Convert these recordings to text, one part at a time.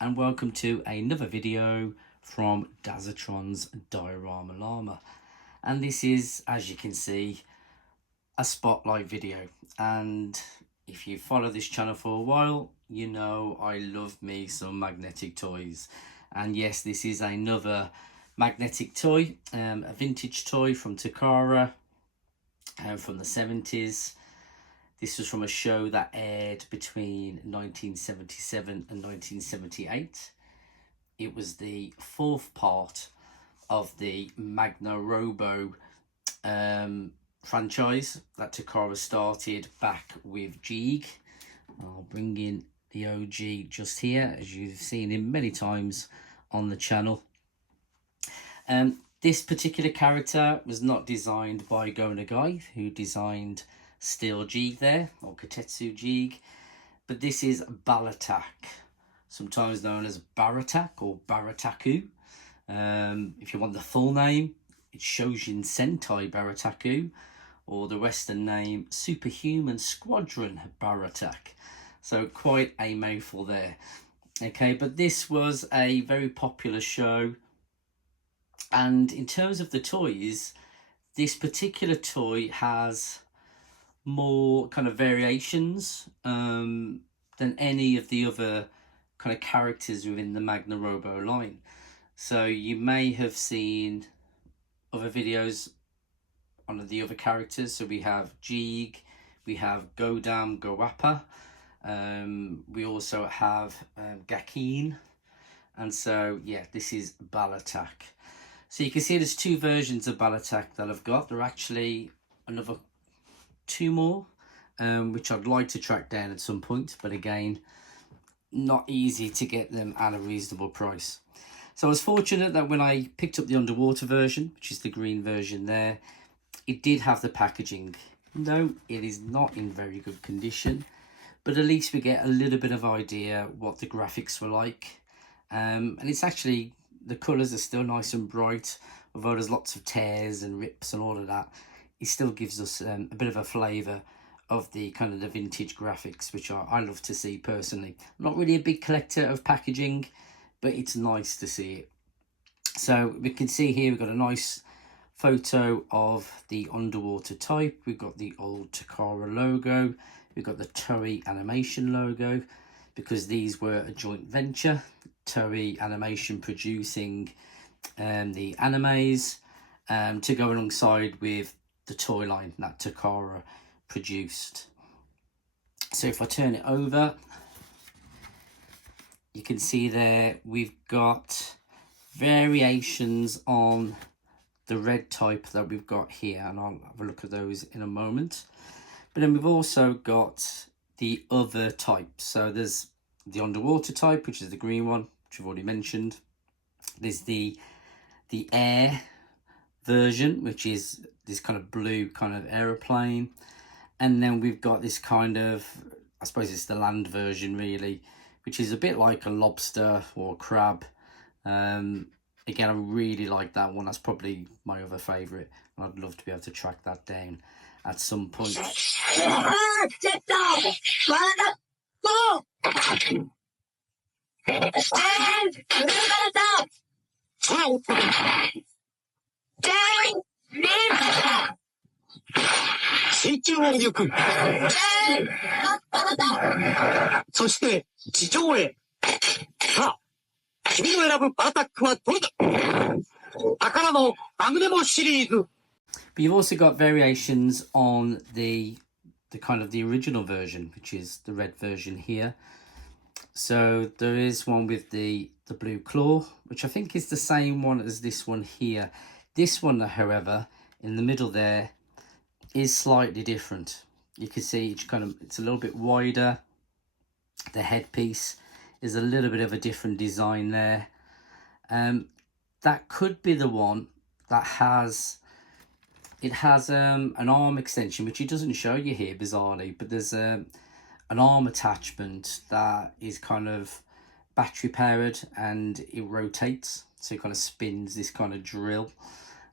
and welcome to another video from Dazatron's Diorama Llama. And this is, as you can see, a spotlight video. And if you follow this channel for a while, you know I love me some magnetic toys. And yes, this is another magnetic toy, a vintage toy from TAKARA from the 70s. This was from a show that aired between 1977 and 1978. It was the fourth part of the Magnemo franchise that TAKARA started back with Jeeg. I'll bring in the OG just here, as you've seen him many times on the channel. This particular character was not designed by Go Nagai, who designed Steel Jeeg there, or Katetsu Jeeg, but this is Balatack, sometimes known as Balatack or Barataku. If you want the full name, it's Shojin Sentai Barataku, or the Western name Superhuman Squadron Balatack. So quite a mouthful there. Okay, but this was a very popular show. And in terms of the toys, this particular toy has more kind of variations than any of the other kind of characters within the Magnemo line. So you may have seen other videos on the other characters. So we have Jeeg, we have Godam Goappa, we also have Gakin, and so yeah, this is Balatack. So you can see there's two versions of Balatack that I've got. There are actually another two more, which I'd like to track down at some point, but again, not easy to get them at a reasonable price. So I was fortunate that when I picked up the underwater version, which is the green version there, it did have the packaging. No, it is not in very good condition, but at least we get a little bit of idea what the graphics were like. And it's actually, the colours are still nice and bright, although there's lots of tears and rips and all of that. It still gives us a bit of a flavour of the kind of the vintage graphics, which I love to see personally. I'm not really a big collector of packaging, but it's nice to see it. So we can see here we've got a nice photo of the underwater type. We've got the old TAKARA logo. We've got the Toei Animation logo, because these were a joint venture. Toei Animation producing the animes to go alongside with the toy line that TAKARA produced. So if I turn it over, you can see there we've got variations on the red type that we've got here, and I'll have a look at those in a moment. But then we've also got the other types. So there's the underwater type, which is the green one, which I've already mentioned. There's the air version, which is this kind of blue kind of aeroplane, and then we've got this kind of, I suppose it's the land version really, which is a bit like a lobster or a crab. Again, I really like that one. That's probably my other favourite. I'd love to be able to track that down at some point. But you've also got variations on the kind of the original version, which is the red version here. So there is one with the blue claw, which I think is the same one as this one here. This one, however, in the middle there is slightly different. You can see it's a little bit wider. The headpiece is a little bit of a different design there. That could be the one that has an arm extension, which it doesn't show you here bizarrely, but there's an arm attachment that is kind of battery powered and it rotates, so it kind of spins this kind of drill,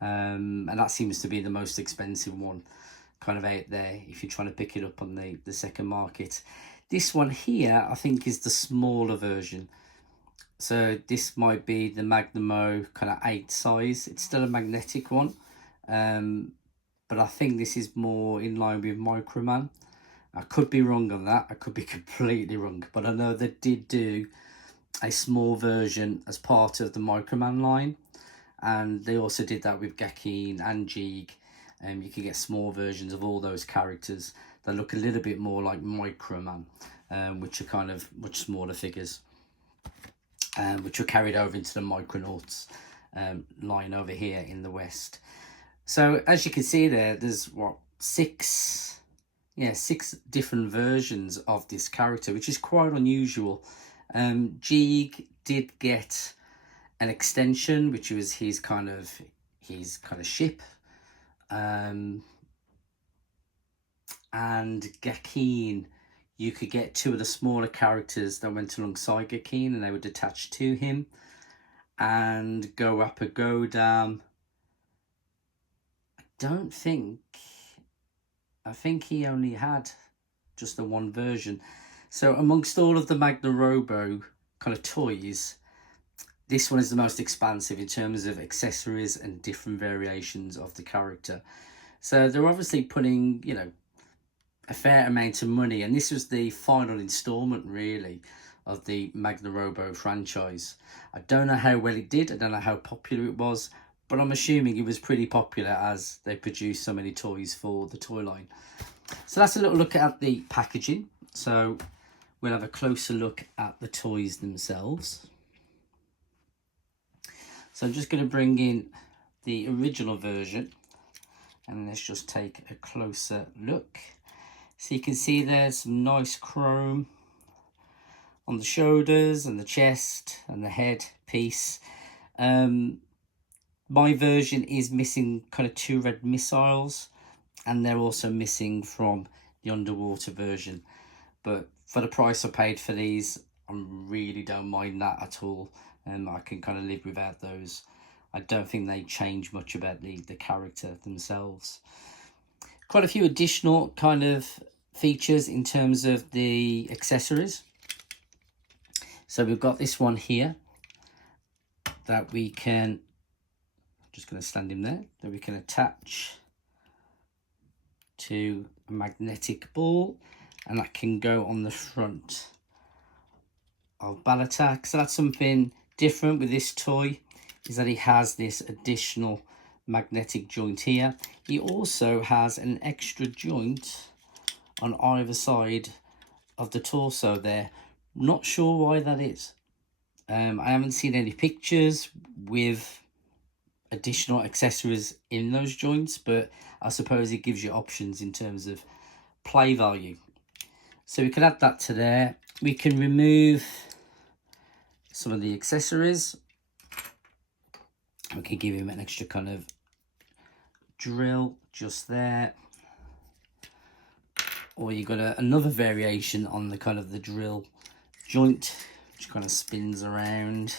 and that seems to be the most expensive one kind of out there if you're trying to pick it up on the second market. This one here I think is the smaller version, So this might be the Magnemo kind of 8 size. It's still a magnetic one, but I think this is more in line with Microman. I could be wrong on that. I could be completely wrong, but I know they did do a small version as part of the Microman line, and they also did that with Gakeen and Jeeg. You can get small versions of all those characters that look a little bit more like Microman, which are kind of much smaller figures, which were carried over into the Micronauts line over here in the West. So as you can see there, there's what, six different versions of this character, which is quite unusual. Jeeg did get an extension, which was his kind of ship, and Gakeen, you could get 2 of the smaller characters that went alongside Gakeen, and they would attach to him. And Go Upper Godam, I think he only had just the one version. So amongst all of the Magnorobo kind of toys, this one is the most expansive in terms of accessories and different variations of the character. So they're obviously putting, you know, a fair amount of money, and this was the final installment really of the Magnorobo franchise. I don't know how well it did, I don't know how popular it was, but I'm assuming it was pretty popular as they produced so many toys for the toy line. So that's a little look at the packaging. So we'll have a closer look at the toys themselves. So I'm just going to bring in the original version, and let's just take a closer look. So you can see there's some nice chrome on the shoulders and the chest and the head piece. My version is missing kind of 2 red missiles, and they're also missing from the underwater version. But for the price I paid for these, I really don't mind that at all. I can kind of live without those. I don't think they change much about the character themselves. Quite a few additional kind of features in terms of the accessories. So we've got this one here that we can, just going to stand him there, that we can attach to a magnetic ball, and that can go on the front of Balatack. So that's something different with this toy, is that he has this additional magnetic joint here. He also has an extra joint on either side of the torso there. Not sure why that is. I haven't seen any pictures with additional accessories in those joints, but I suppose it gives you options in terms of play value. So we can add that to there. We can remove some of the accessories. We can give him an extra kind of drill just there, or you got another variation on the kind of the drill joint, which kind of spins around,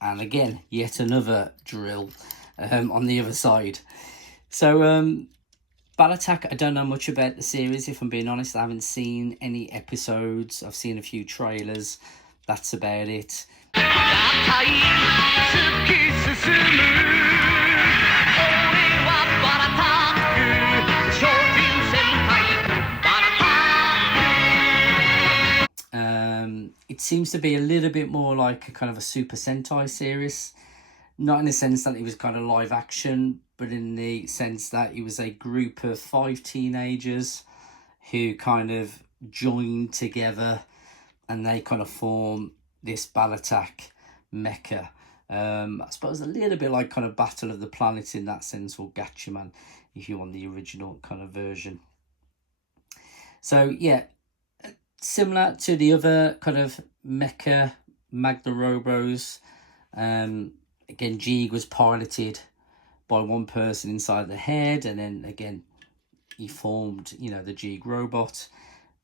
and again yet another drill on the other side. So Balatack, I don't know much about the series, if I'm being honest. I haven't seen any episodes. I've seen a few trailers. That's about it. It seems to be a little bit more like a kind of a Super Sentai series. Not in the sense that it was kind of live action, but in the sense that it was a group of 5 teenagers who kind of joined together, and they kind of form this Balatack mecha. I suppose a little bit like kind of Battle of the Planets in that sense, or Gatchaman, if you want the original kind of version. So yeah, similar to the other kind of mecha Magnorobos. Again, Jeeg was piloted by one person inside the head, and then again he formed, you know, the Jeeg robot.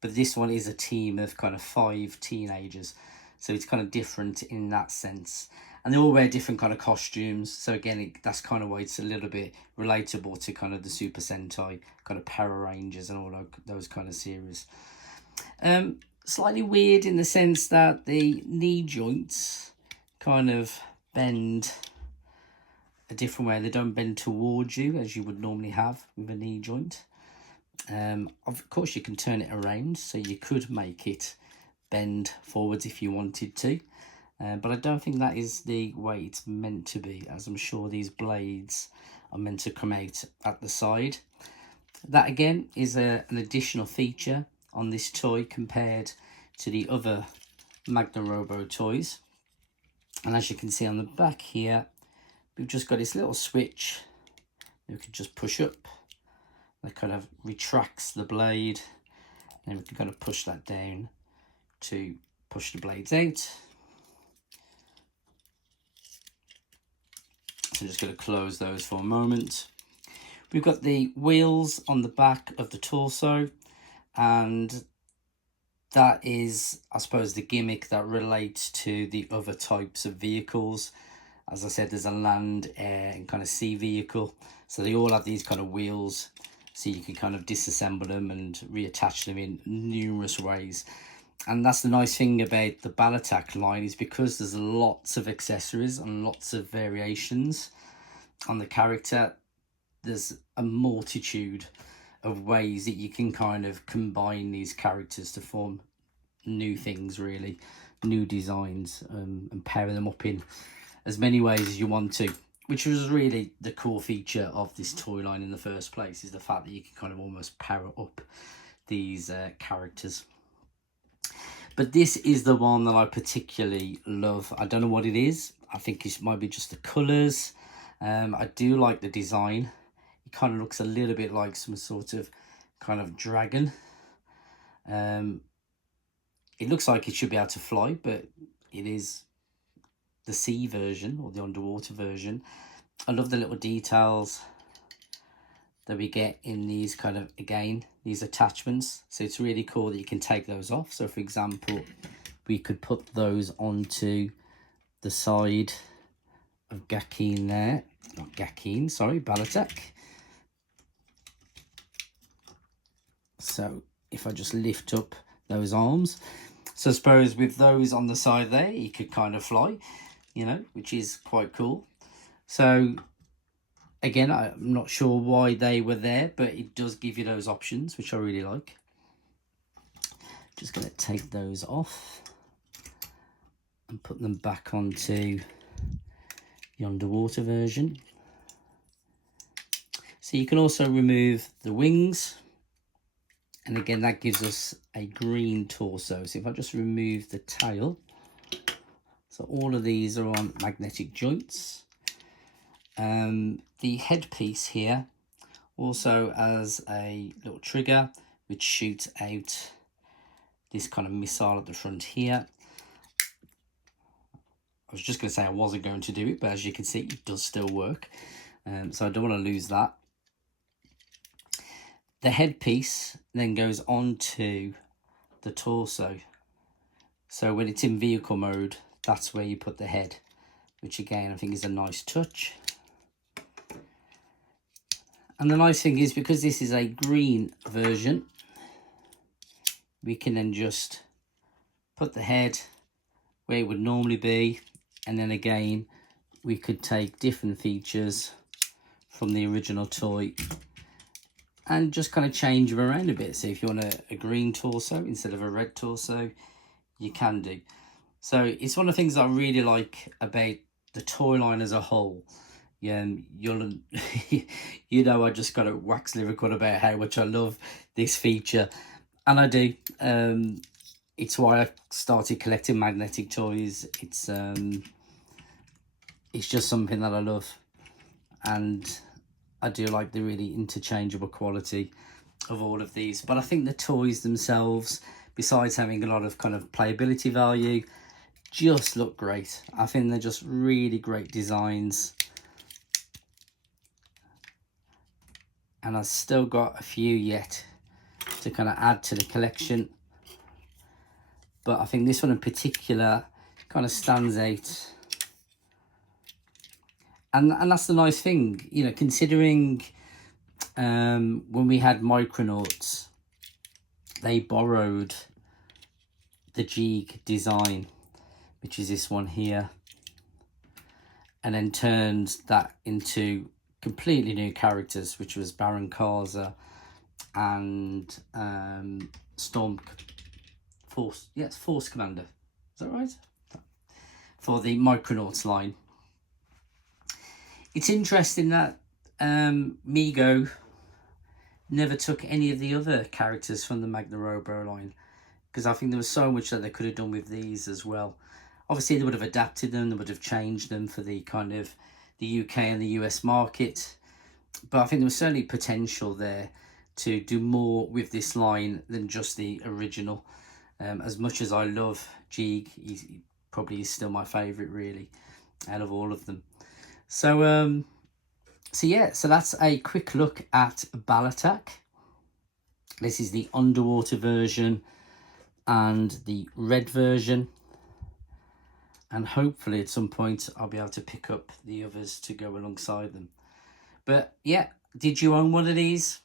But this one is a team of kind of 5 teenagers, so it's kind of different in that sense, and they all wear different kind of costumes. So again, that's kind of why it's a little bit relatable to kind of the Super Sentai, kind of Power Rangers and all those kind of series. Slightly weird in the sense that the knee joints kind of bend a different way. They don't bend towards you as you would normally have with a knee joint. Of course, you can turn it around, so you could make it bend forwards if you wanted to. But I don't think that is the way it's meant to be, as I'm sure these blades are meant to come out at the side. That again is an additional feature on this toy compared to the other Magnemo toys. And as you can see on the back here, we've just got this little switch we can just push up. That kind of retracts the blade, and we can kind of push that down to push the blades out. So I'm just going to close those for a moment. We've got the wheels on the back of the torso, and that is, I suppose, the gimmick that relates to the other types of vehicles. As I said, there's a land, air and kind of sea vehicle, so they all have these kind of wheels, so you can kind of disassemble them and reattach them in numerous ways. And that's the nice thing about the Balatack line, is because there's lots of accessories and lots of variations on the character, there's a multitude of ways that you can kind of combine these characters to form new things, really, new designs, and pair them up in as many ways as you want to, which was really the core feature of this toy line in the first place, is the fact that you can kind of almost power up these characters. But this is the one that I particularly love. I don't know what it is. I think it might be just the colours. I do like the design. It kind of looks a little bit like some sort of kind of dragon. It looks like it should be able to fly, but it is the sea version or the underwater version. I love the little details that we get in these kind of, again, these attachments. So it's really cool that you can take those off. So for example, we could put those onto the side of Gakeen there. Not Gakeen, sorry, Balatack. So if I just lift up those arms, so I suppose with those on the side there, you could kind of fly, you know, which is quite cool. So again, I'm not sure why they were there, but it does give you those options, which I really like. Just going to take those off and put them back onto the underwater version. So you can also remove the wings. And again, that gives us a green torso. So if I just remove the tail, so all of these are on magnetic joints. The headpiece here also has a little trigger which shoots out this kind of missile at the front here. I was just going to say I wasn't going to do it, but as you can see, it does still work. So I don't want to lose that. The headpiece then goes onto the torso. So when it's in vehicle mode, that's where you put the head, which again, I think is a nice touch. And the nice thing is, because this is a green version, we can then just put the head where it would normally be. And then again, we could take different features from the original toy and just kind of change them around a bit. So if you want a green torso instead of a red torso, you can do. So it's one of the things that I really like about the toy line as a whole. Yeah, you know, I just got to wax lyrical about how much I love this feature, and I do. It's why I started collecting magnetic toys. It's just something that I love, and I do like the really interchangeable quality of all of these. But I think the toys themselves, besides having a lot of kind of playability value, just look great. I think they're just really great designs. And I've still got a few yet to kind of add to the collection. But I think this one in particular kind of stands out. And that's the nice thing, you know, considering when we had Micronauts, they borrowed the Jeeg design, which is this one here, and then turned that into completely new characters, which was Baron Karza and Storm Force. Yes, Force Commander. Is that right? For the Micronauts line. It's interesting that Mego never took any of the other characters from the Magnemo line, because I think there was so much that they could have done with these as well. Obviously, they would have adapted them, they would have changed them for the kind of the UK and the US market. But I think there was certainly potential there to do more with this line than just the original. As much as I love Jeeg, he probably is still my favourite, really, out of all of them. So, so that's a quick look at Balatack. This is the underwater version and the red version. And hopefully at some point I'll be able to pick up the others to go alongside them. But yeah, did you own one of these?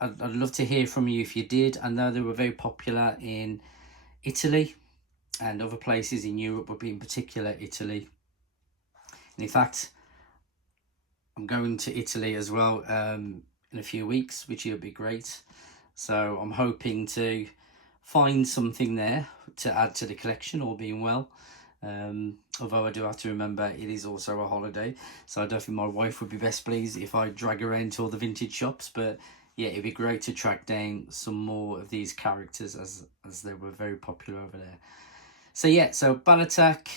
I'd love to hear from you if you did. I know they were very popular in Italy and other places in Europe, but in particular Italy. And in fact, I'm going to Italy as well in a few weeks, which will be great. So I'm hoping to find something there to add to the collection, all being well. Although I do have to remember it is also a holiday, so I don't think my wife would be best pleased if I drag her around to all the vintage shops. But yeah, it'd be great to track down some more of these characters as they were very popular over there. So yeah, so Balatack,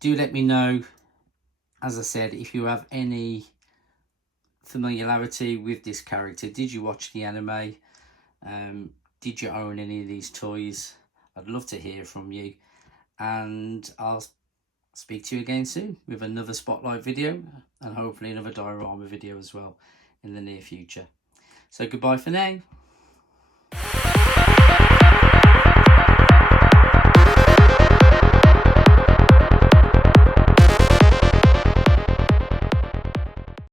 do let me know, as I said, if you have any familiarity with this character. Did you watch the anime? Did you own any of these toys? I'd love to hear from you, and I'll speak to you again soon with another Spotlight video and hopefully another diorama video as well in the near future. So goodbye for now.